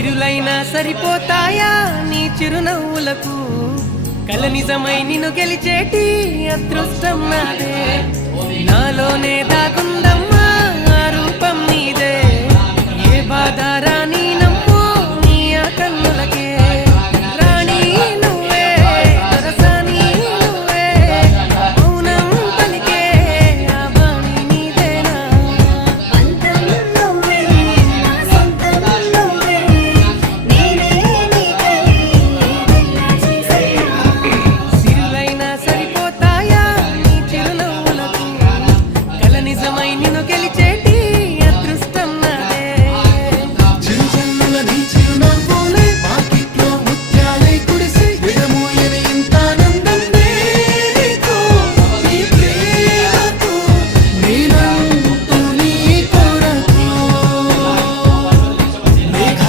ఇరులైనా సరిపోతాయా నీ చిరునవ్వులకు కల నిజమై నిన్ను గెలిచేటి అదృష్టం నాదే నాలోనే దాగుందమ్మా ఆ రూపం నీదే ఏ బాధ